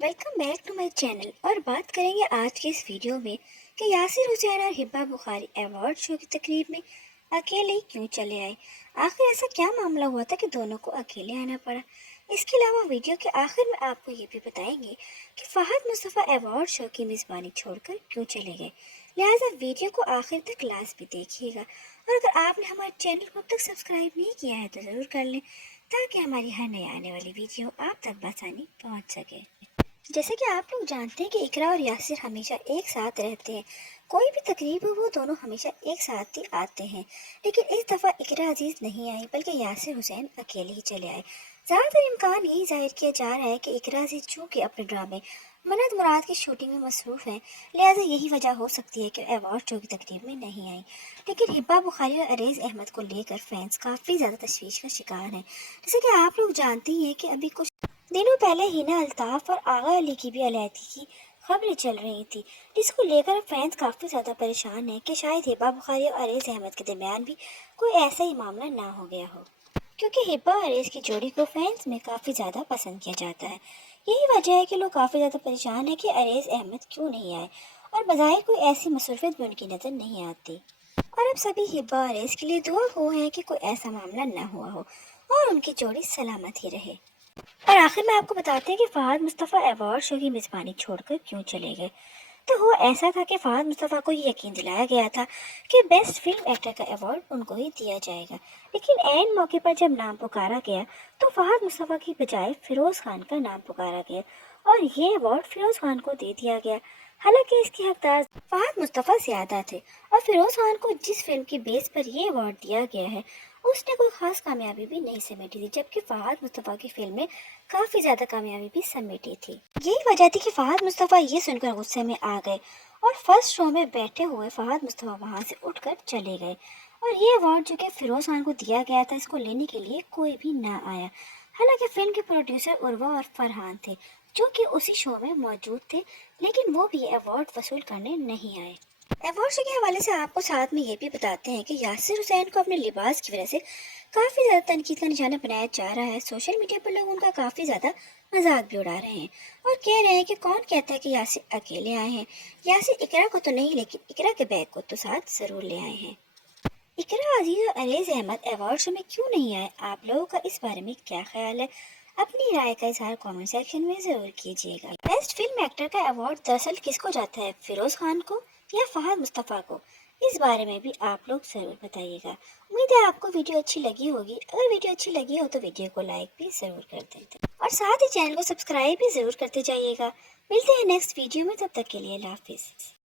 Welcome back to my channel. और बात करेंगे आज के इस वीडियो में कि यासिर हुसैन और हिब्बा बुखारी अवार्ड शो की तकरीब में अकेले ही क्यों चले आए। आखिर ऐसा क्या मामला हुआ था कि दोनों को अकेले आना पड़ा। इसके अलावा वीडियो के आखिर में आपको ये भी बताएंगे कि फहद मुस्तफ़ा अवार्ड शो की मेज़बानी छोड़कर क्यों चले गए। लिहाजा वीडियो को आखिर तक लास्ट भी देखिएगा। और अगर आपने हमारे चैनल को अब तक सब्सक्राइब नहीं किया है तो ज़रूर कर लें, ताकि हमारी हर नई आने वाली वीडियो आप तक बआसानी पहुँच सके। जैसे कि आप लोग जानते हैं कि इकरा और यासिर हमेशा एक साथ रहते हैं। कोई भी तकरीब हो वो दोनों हमेशा एक साथ ही आते हैं। लेकिन इस दफ़ा इकरा अजीज़ नहीं आई बल्कि यासिर हुसैन अकेले ही चले आए। ज़्यादातर इम्कान यही जाहिर किया जा रहा है कि इकरा अजीज़ चूँकि अपने ड्रामे मन्नत मुराद की शूटिंग में मसरूफ़ हैं, लिहाजा यही वजह हो सकती है कि अवार्ड शो की तकरीब में नहीं आई। लेकिन हिब्बा बुखारी और अरेज़ अहमद को लेकर फैंस काफ़ी ज़्यादा तशवीश का शिकार हैं। जैसे कि आप लोग जानते ही हैं कि अभी कुछ दिनों पहले हिना अल्ताफ और आगा अली की भी अलहदगी की खबरें चल रही थी, जिसको लेकर फैंस काफ़ी ज़्यादा परेशान हैं कि शायद हिब्बा बुखारी और अरेज़ अहमद के दरमियान भी कोई ऐसा ही मामला ना हो गया हो, क्योंकि हिब्बा और अरेज़ की जोड़ी को फैंस में काफ़ी ज़्यादा पसंद किया जाता है। यही वजह है कि लोग काफ़ी ज़्यादा परेशान हैं कि अरेज़ अहमद क्यों नहीं आए, और बज़ाहिर कोई ऐसी मसरूफियत भी उनकी नज़र नहीं आती। और अब सभी हिब्बा और अरेज़ के लिए दुआ हो है कि कोई ऐसा मामला ना हुआ हो और उनकी जोड़ी सलामत ही रहे। और आखिर में आपको बताते हैं कि फहद मुस्तफ़ा अवार्ड शो की मेज़बानी छोड़कर क्यों चले गए। तो वो ऐसा था कि फहद मुस्तफ़ा को ये यकीन दिलाया गया था कि बेस्ट फिल्म एक्टर का अवार्ड उनको ही दिया जाएगा, लेकिन ऐन मौके पर जब नाम पुकारा गया तो फहद मुस्तफ़ा की बजाय फिरोज़ खान का नाम पुकारा गया और ये अवार्ड फिरोज़ खान को दे दिया गया। हालांकि इसके हकदार फहद मुस्तफ़ा ज़्यादा थे और फिरोज़ खान को जिस फिल्म की बेस पर यह अवार्ड दिया गया है उसने कोई ख़ास कामयाबी भी नहीं समेटी थी, जबकि फहद मुस्तफ़ा की फिल्म में काफ़ी ज़्यादा कामयाबी भी समेटी थी। यही वजह थी कि फहद मुस्तफ़ा ये सुनकर गुस्से में आ गए और फर्स्ट शो में बैठे हुए फहद मुस्तफ़ा वहाँ से उठकर चले गए। और ये अवार्ड जो कि फिरोज़ खान को दिया गया था, इसको लेने के लिए कोई भी ना आया। हालांकि फिल्म के प्रोड्यूसर उर्वा और फरहान थे जो कि उसी शो में मौजूद थे, लेकिन वो भी अवार्ड वसूल करने नहीं आए। अवार्ड शो के हवाले से आपको साथ में ये भी बताते हैं कि यासिर हुसैन को अपने लिबास की वजह से काफ़ी ज़्यादा तनकीद का निशाना बनाया जा रहा है। सोशल मीडिया पर लोग उनका काफ़ी ज़्यादा मजाक भी उड़ा रहे हैं और कह रहे हैं कि कौन कहता है कि यासिर अकेले आए हैं। यासिर इकरा को तो नहीं, लेकिन इकरा के बैग को तो साथ ज़रूर ले आए हैं। इकरा अजीज और अरेज अहमद अवार्ड शो में क्यों नहीं आए, आप लोगों का इस बारे में क्या ख्याल है? अपनी राय का इजहार कमेंट सेक्शन में ज़रूर कीजिएगा। बेस्ट फिल्म एक्टर का अवार्ड दरअसल किसको जाता है, फिरोज़ खान को या फहद मुस्तफ़ा को? इस बारे में भी आप लोग ज़रूर बताइएगा। उम्मीद है आपको वीडियो अच्छी लगी होगी। अगर वीडियो अच्छी लगी हो तो वीडियो को लाइक भी ज़रूर कर दें और साथ ही चैनल को सब्सक्राइब भी ज़रूर करते जाइएगा। मिलते हैं नेक्स्ट वीडियो में, तब तक के लिए अल्लाह हाफिज़।